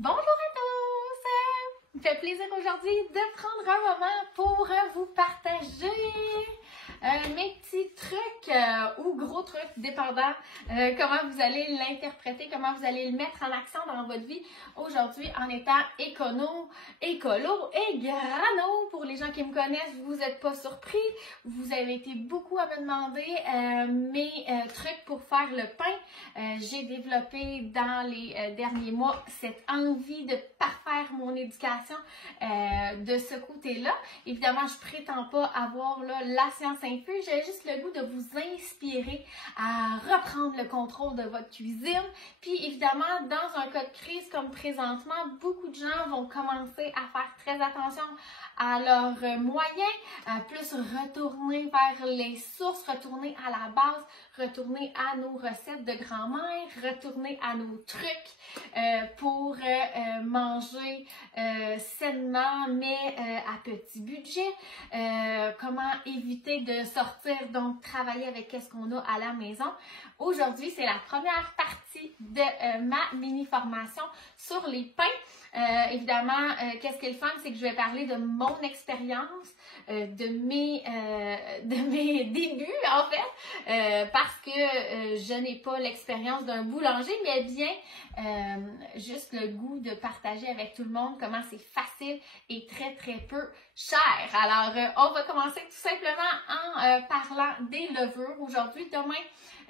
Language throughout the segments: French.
Bonjour à tous! Il me fait plaisir aujourd'hui de prendre un moment pour vous partager mes petits trucs ou gros trucs, dépendant comment vous allez l'interpréter, comment vous allez le mettre en action dans votre vie aujourd'hui en étant écolo et grano. Pour les gens qui me connaissent, vous n'êtes pas surpris. Vous avez été beaucoup à me demander mes trucs pour faire le pain. J'ai développé dans les derniers mois cette envie de parfaire mon éducation de ce côté-là. Évidemment, je prétends pas avoir là, la science infuse, j'ai juste le goût de vous inspirer à reprendre le contrôle de votre cuisine. Puis évidemment, dans un cas de crise comme présentement, beaucoup de gens vont commencer à faire très attention à leurs moyens, plus retourner vers les sources, retourner à la base, retourner à nos recettes de grand-mère, retourner à nos trucs pour manger sainement mais à petit budget, comment éviter de sortir, donc travailler avec ce qu'on a à la maison. Aujourd'hui, c'est la première partie de ma mini-formation sur les pains. Évidemment, qu'est-ce qui est le fun, c'est que je vais parler de mon expérience, de mes débuts en fait, parce que je n'ai pas l'expérience d'un boulanger, mais bien juste le goût de partager avec tout le monde comment c'est facile et très très peu cher. Alors, on va commencer tout simplement en parlant des levures aujourd'hui. Demain,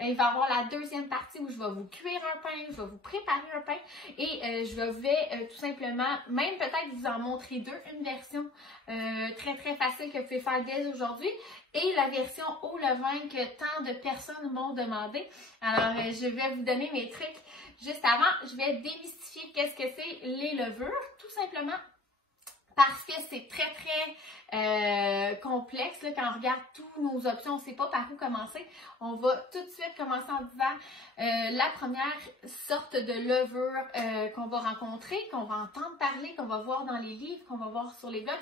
il va y avoir la deuxième partie où je vais vous cuire un pain, je vais vous préparer un pain et je vais tout simplement, même peut-être vous en montrer deux, une version très très facile que vous pouvez faire dès aujourd'hui et la version au levain que tant de personnes m'ont demandé. Alors, je vais vous donner mes trucs juste avant. Je vais démystifier qu'est-ce que c'est les levures, tout simplement parce que c'est très très complexe. Là, quand on regarde toutes nos options, on ne sait pas par où commencer. On va tout de suite commencer en disant la première sorte de levure qu'on va rencontrer, qu'on va entendre parler, qu'on va voir dans les livres, qu'on va voir sur les blogs,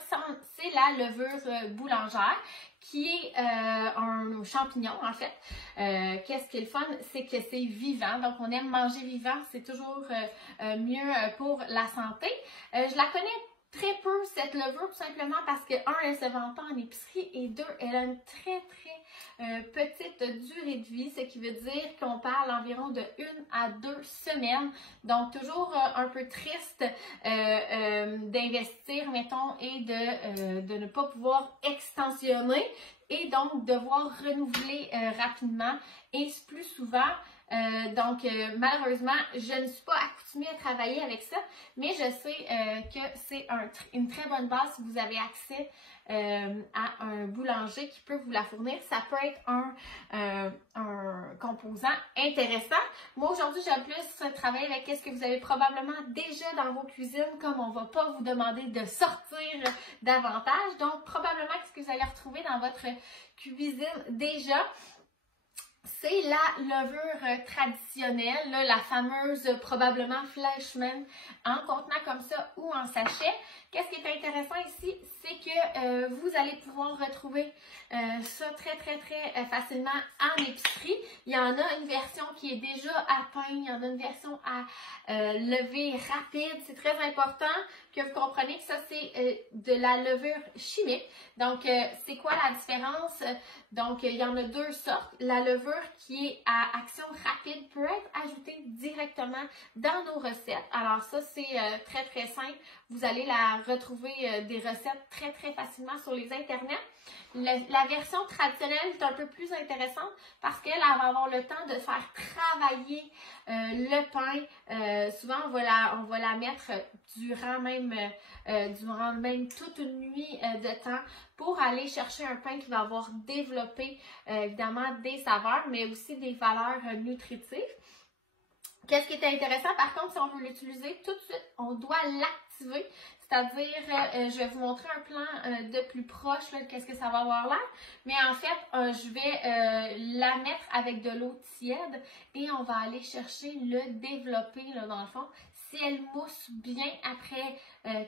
c'est la levure boulangère, qui est un champignon en fait. Qu'est-ce qui est le fun? C'est que c'est vivant, donc on aime manger vivant, c'est toujours mieux pour la santé. Je la connais très peu cette levure, tout simplement parce que, un, elle se vend pas en épicerie et deux, elle a une très très petite durée de vie, ce qui veut dire qu'on parle environ de 1 à 2 semaines. Donc, toujours un peu triste d'investir, mettons, et de ne pas pouvoir extensionner et donc devoir renouveler rapidement et plus souvent. Malheureusement, je ne suis pas accoutumée à travailler avec ça, mais je sais que c'est une très bonne base si vous avez accès à un boulanger qui peut vous la fournir. Ça peut être un composant intéressant. Moi, aujourd'hui, j'aime plus travailler avec ce que vous avez probablement déjà dans vos cuisines, comme on ne va pas vous demander de sortir davantage. Donc, probablement ce que vous allez retrouver dans votre cuisine déjà, c'est la levure traditionnelle, là, la fameuse probablement Fleischmann en contenant comme ça ou en sachet. Qu'est-ce qui est intéressant ici, c'est que vous allez pouvoir retrouver ça très très très facilement en épicerie. Il y en a une version qui est déjà à pain, il y en a une version à lever rapide. C'est très important que vous compreniez que ça c'est de la levure chimique. Donc c'est quoi la différence? Donc il y en a deux sortes. La levure qui est à action rapide peut être ajoutée directement dans nos recettes. Alors ça c'est très très simple. Vous allez la retrouver des recettes très très facilement sur les internets. La version traditionnelle est un peu plus intéressante parce qu'elle va avoir le temps de faire travailler le pain. Souvent, on va la mettre durant même toute une nuit de temps pour aller chercher un pain qui va avoir développé évidemment des saveurs, mais aussi des valeurs nutritives. Qu'est-ce qui est intéressant, par contre, si on veut l'utiliser tout de suite, on doit l'activer. C'est-à-dire, je vais vous montrer un plan de plus proche, qu'est-ce que ça va avoir l'air. Mais en fait, je vais la mettre avec de l'eau tiède et on va aller chercher le développer, là, dans le fond. Si elle mousse bien après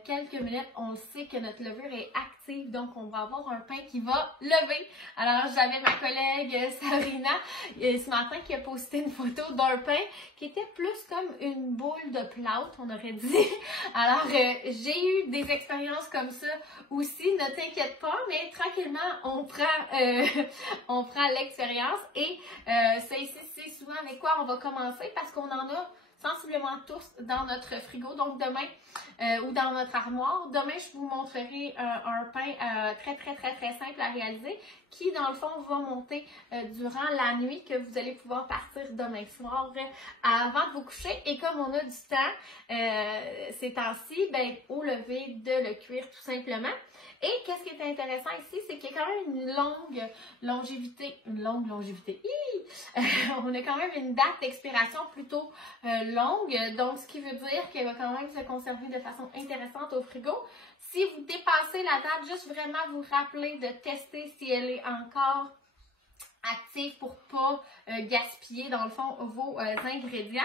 quelques minutes, on sait que notre levure est active, donc on va avoir un pain qui va lever. Alors, j'avais ma collègue Sabrina ce matin qui a posté une photo d'un pain qui était plus comme une boule de plâtre, on aurait dit. Alors, j'ai eu des expériences comme ça aussi, ne t'inquiète pas, mais tranquillement, on prend l'expérience. Et c'est souvent avec quoi on va commencer parce qu'on en a sensiblement tous dans notre frigo. Donc demain, ou dans notre armoire, demain je vous montrerai un pain très simple à réaliser qui dans le fond va monter durant la nuit, que vous allez pouvoir partir demain soir avant de vous coucher. Et comme on a du temps ces temps-ci, ben au lever de le cuire tout simplement. Et qu'est-ce qui est intéressant ici, c'est qu'il y a quand même une longue longévité. On a quand même une date d'expiration plutôt longue, donc ce qui veut dire qu'elle va quand même se conserver de façon intéressante au frigo. Si vous dépassez la date, juste vraiment vous rappeler de tester si elle est encore active pour pas gaspiller dans le fond vos ingrédients.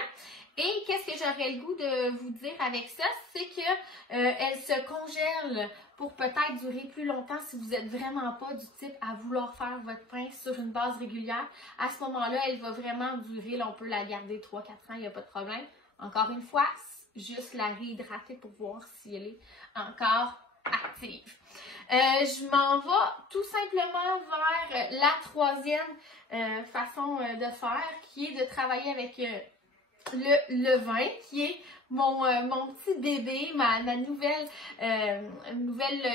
Et qu'est-ce que j'aurais le goût de vous dire avec ça, c'est que elle se congèle pour peut-être durer plus longtemps si vous n'êtes vraiment pas du type à vouloir faire votre pain sur une base régulière. À ce moment-là, elle va vraiment durer, là, on peut la garder 3-4 ans, il n'y a pas de problème. Encore une fois, juste la réhydrater pour voir si elle est encore active. Je m'en vais tout simplement vers la troisième façon de faire, qui est de travailler avec le levain, qui est mon petit bébé, ma nouvelle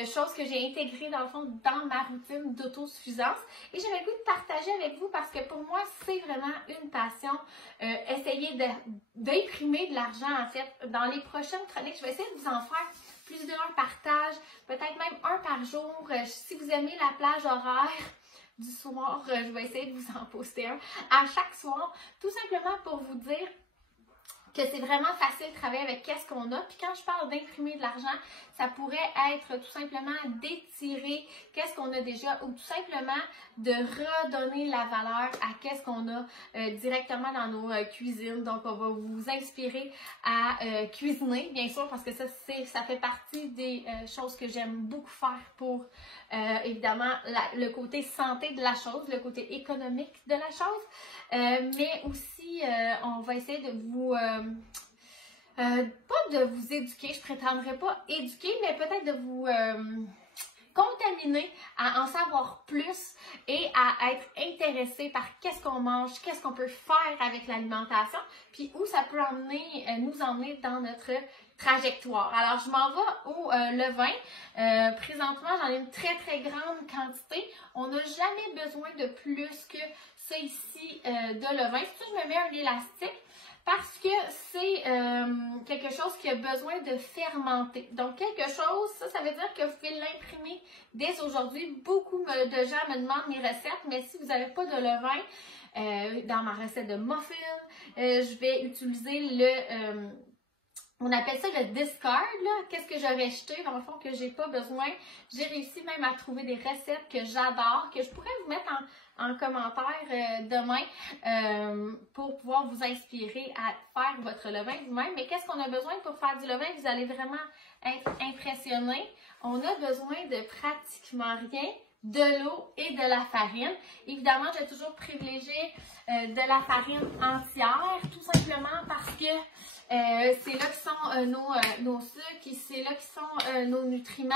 chose que j'ai intégrée dans le fond dans ma routine d'autosuffisance. Et j'avais le goût de partager avec vous parce que pour moi, c'est vraiment une passion. Essayer d'imprimer de l'argent en fait. Dans les prochaines chroniques, je vais essayer de vous en faire plusieurs partages, peut-être même un par jour. Si vous aimez la plage horaire du soir, je vais essayer de vous en poster un à chaque soir, tout simplement pour vous dire que c'est vraiment facile de travailler avec qu'est-ce qu'on a. Puis quand je parle d'imprimer de l'argent, ça pourrait être tout simplement d'étirer qu'est-ce qu'on a déjà ou tout simplement de redonner la valeur à qu'est-ce qu'on a directement dans nos cuisines. Donc, on va vous inspirer à cuisiner, bien sûr, parce que ça fait partie des choses que j'aime beaucoup faire pour, évidemment, le côté santé de la chose, le côté économique de la chose. Mais aussi, on va essayer de vous... pas de vous éduquer, je prétendrai pas éduquer, mais peut-être de vous contaminer à en savoir plus et à être intéressé par qu'est-ce qu'on mange, qu'est-ce qu'on peut faire avec l'alimentation, puis où ça peut nous emmener dans notre trajectoire. Alors, je m'en vais au levain. Présentement, j'en ai une très grande quantité. On n'a jamais besoin de plus que ça ici de levain. C'est pour ça que je me mets un élastique. Parce que c'est quelque chose qui a besoin de fermenter. Donc, quelque chose, ça veut dire que vous pouvez l'imprimer dès aujourd'hui. Beaucoup de gens me demandent mes recettes, mais si vous n'avez pas de levain, dans ma recette de muffins, je vais utiliser le... on appelle ça le discard, qu'est-ce que j'aurais jeté dans le fond que j'ai pas besoin. J'ai réussi même à trouver des recettes que j'adore, que je pourrais vous mettre en commentaire demain pour pouvoir vous inspirer à faire votre levain vous-même. Mais qu'est-ce qu'on a besoin pour faire du levain? Vous allez vraiment être impressionné. On a besoin de pratiquement rien, de l'eau et de la farine. Évidemment, j'ai toujours privilégié de la farine entière, tout simplement parce que c'est là que sont nos sucres, c'est là que sont nos nutriments,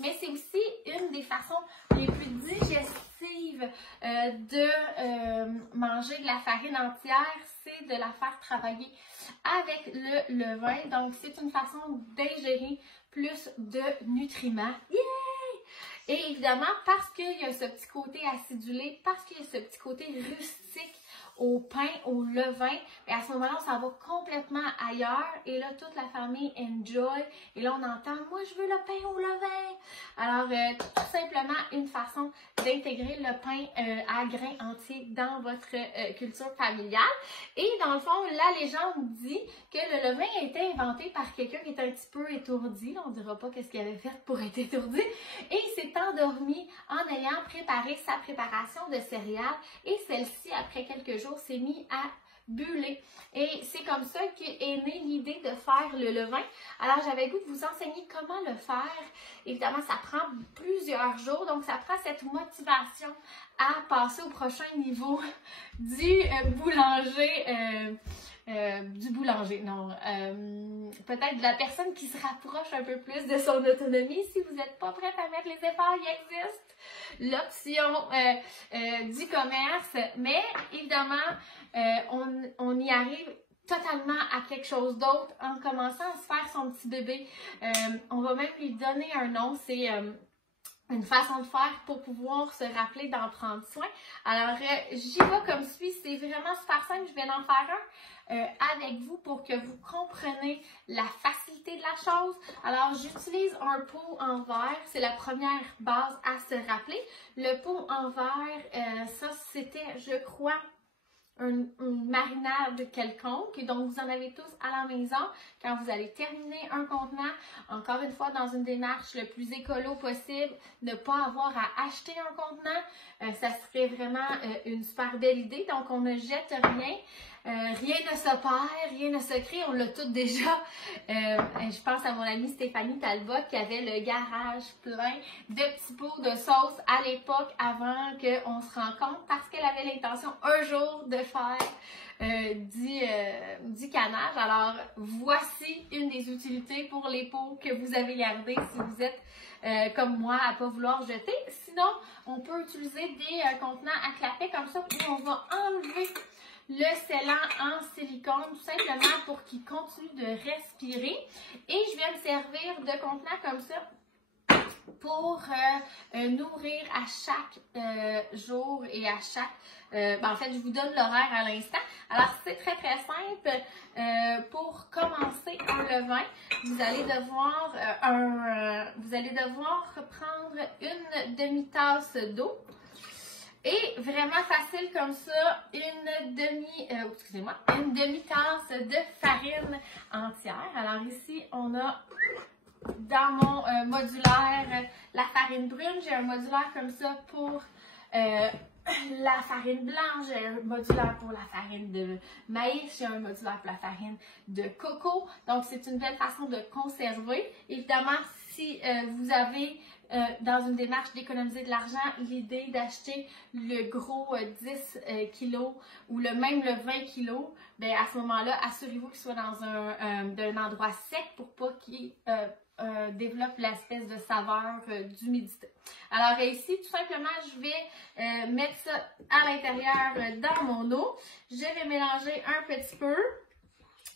mais c'est aussi une des façons les plus digestives de manger de la farine entière, c'est de la faire travailler avec le levain. Donc, c'est une façon d'ingérer plus de nutriments. Yeah! Et évidemment, parce qu'il y a ce petit côté acidulé, parce qu'il y a ce petit côté rustique au pain, au levain, et à ce moment-là, ça va complètement ailleurs. Et là, toute la famille enjoy. Et là, on entend « Moi, je veux le pain au levain ». Alors, tout simplement, une façon d'intégrer le pain à grains entiers dans votre culture familiale. Et dans le fond, la légende dit que le levain a été inventé par quelqu'un qui est un petit peu étourdi. On ne dira pas qu'est-ce qu'il avait fait pour être étourdi. Et il s'est endormi en ayant préparé sa préparation de céréales. Et celle-ci, après quelques jours, s'est mise à buller. Et c'est comme ça qu'est née l'idée de faire le levain. Alors, j'avais le goût de vous enseigner comment le faire. Évidemment, ça prend plusieurs jours, donc ça prend cette motivation à passer au prochain niveau du boulanger, non, peut-être de la personne qui se rapproche un peu plus de son autonomie. Si vous n'êtes pas prête à mettre les efforts, il existe l'option du commerce, mais évidemment, on y arrive totalement à quelque chose d'autre en commençant à se faire son petit bébé. On va même lui donner un nom, c'est une façon de faire pour pouvoir se rappeler d'en prendre soin. Alors, j'y vais comme suit. C'est vraiment super simple. Je vais en faire un avec vous pour que vous compreniez la facilité de la chose. Alors, j'utilise un pot en verre. C'est la première base à se rappeler. Le pot en verre, ça, c'était, je crois, une marinade quelconque. Donc, vous en avez tous à la maison quand vous allez terminer un contenant. Encore une fois, dans une démarche le plus écolo possible, ne pas avoir à acheter un contenant. Ça serait vraiment une super belle idée. Donc, on ne jette rien. Rien ne se perd, rien ne se crée, on l'a tout déjà. Je pense à mon amie Stéphanie Talbot qui avait le garage plein de petits pots de sauce à l'époque avant qu'on se rencontre parce qu'elle avait l'intention un jour de faire du canage. Alors, voici une des utilités pour les pots que vous avez gardés si vous êtes comme moi à ne pas vouloir jeter. Sinon, on peut utiliser des contenants à clapet comme ça où on va enlever le scellant en silicone, tout simplement pour qu'il continue de respirer. Et je vais me servir de contenant comme ça pour nourrir à chaque jour et à chaque... en fait, je vous donne l'horaire à l'instant. Alors, c'est très simple. Pour commencer un levain, vous allez devoir prendre une demi-tasse d'eau. Et vraiment facile comme ça, une demi-tasse de farine entière. Alors ici, on a dans mon modulaire la farine brune. J'ai un modulaire comme ça pour la farine blanche. J'ai un modulaire pour la farine de maïs. J'ai un modulaire pour la farine de coco. Donc, c'est une belle façon de conserver. Évidemment, si vous avez dans une démarche d'économiser de l'argent, l'idée d'acheter le gros 10 kg ou même le 20 kg, bien à ce moment-là, assurez-vous qu'il soit dans un endroit sec pour pas qu'il développe l'espèce de saveur d'humidité. Alors ici, tout simplement, je vais mettre ça à l'intérieur dans mon eau. Je vais mélanger un petit peu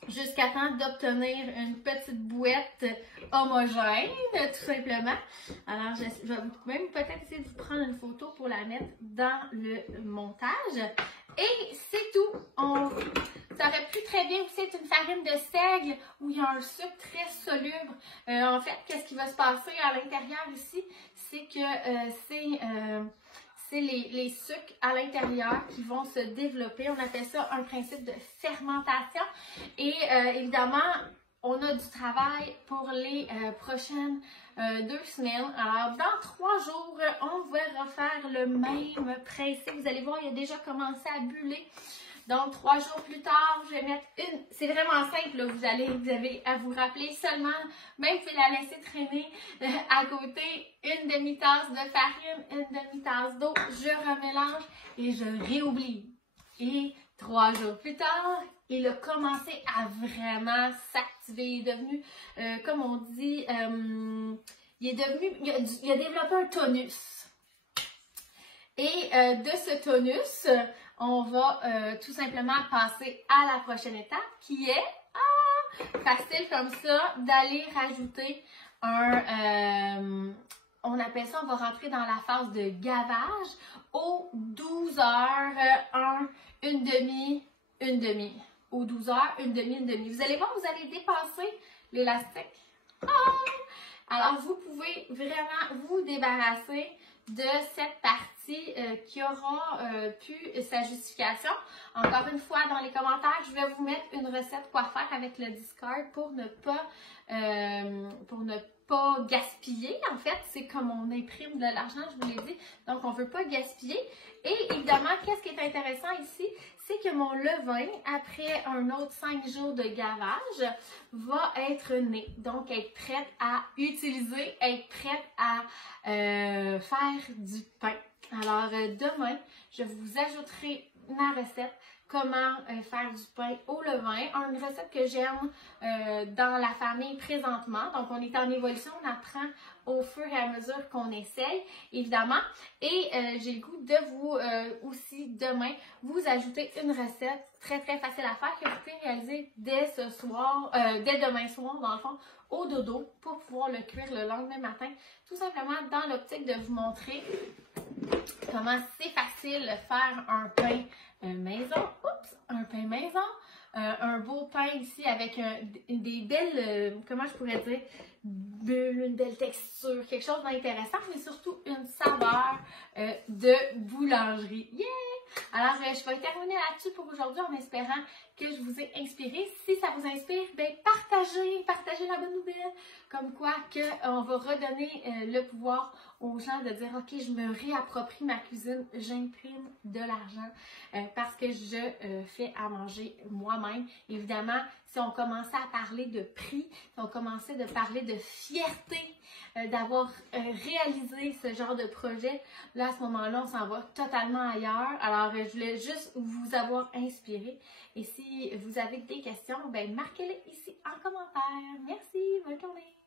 jusqu'à temps d'obtenir une petite bouette homogène, tout simplement. Alors, je vais même peut-être essayer de vous prendre une photo pour la mettre dans le montage. Et c'est tout. Ça aurait pu très bien aussi être une farine de seigle où il y a un sucre très soluble. En fait, qu'est-ce qui va se passer à l'intérieur ici? C'est que c'est les sucres à l'intérieur qui vont se développer. On appelle ça un principe de fermentation. Et évidemment, on a du travail pour les prochaines 2 semaines. Alors, dans 3 jours, on va refaire le même principe. Vous allez voir, il a déjà commencé à buller. Donc, 3 jours plus tard, je vais mettre une... C'est vraiment simple, là. Vous avez à vous rappeler seulement, même si la laisser traîner à côté, une demi-tasse de farine, une demi-tasse d'eau. Je remélange et je réoublie. Et 3 jours plus tard, il a commencé à vraiment s'activer. Il est devenu, comme on dit, il a développé un tonus. Et de ce tonus, on va tout simplement passer à la prochaine étape qui est, facile comme ça, d'aller rajouter on appelle ça, on va rentrer dans la phase de gavage aux 12 heures, une demi, aux 12 heures, une demi. Vous allez voir, vous allez dépasser l'élastique. Alors, vous pouvez vraiment vous débarrasser de cette partie qui aura pu sa justification. Encore une fois, dans les commentaires, je vais vous mettre une recette quoi faire avec le discard pour ne pas gaspiller, en fait, c'est comme on imprime de l'argent, je vous l'ai dit, donc on veut pas gaspiller. Et évidemment, qu'est-ce qui est intéressant ici, c'est que mon levain, après un autre 5 jours de gavage, va être né, donc être prête à utiliser, être prête à faire du pain. Alors demain, je vous ajouterai ma recette. Comment faire du pain au levain, une recette que j'aime dans la famille présentement. Donc, on est en évolution, on apprend au fur et à mesure qu'on essaye, évidemment. Et j'ai le goût de vous aussi, demain, vous ajouter une recette très, très facile à faire que vous pouvez réaliser dès ce soir, dès demain soir, dans le fond, au dodo, pour pouvoir le cuire le lendemain matin. Tout simplement dans l'optique de vous montrer comment c'est facile de faire un pain maison. Oups, un pain maison. Un beau pain ici avec des belles, comment je pourrais dire, bulles, une belle texture, quelque chose d'intéressant, mais surtout une saveur de boulangerie. Yeah! Alors, je vais terminer là-dessus pour aujourd'hui en espérant que je vous ai inspiré. Si ça vous inspire, ben partagez la bonne nouvelle. Comme quoi on va redonner le pouvoir aux gens de dire « Ok, je me réapproprie ma cuisine, j'imprime de l'argent parce que je fais à manger moi-même. » Évidemment, si on commençait à parler de prix, si on commençait de parler de fierté, d'avoir réalisé ce genre de projet, là, à ce moment-là, on s'en va totalement ailleurs. Alors, je voulais juste vous avoir inspiré. Et si vous avez des questions, ben marquez-les ici en commentaire. Merci, bonne journée!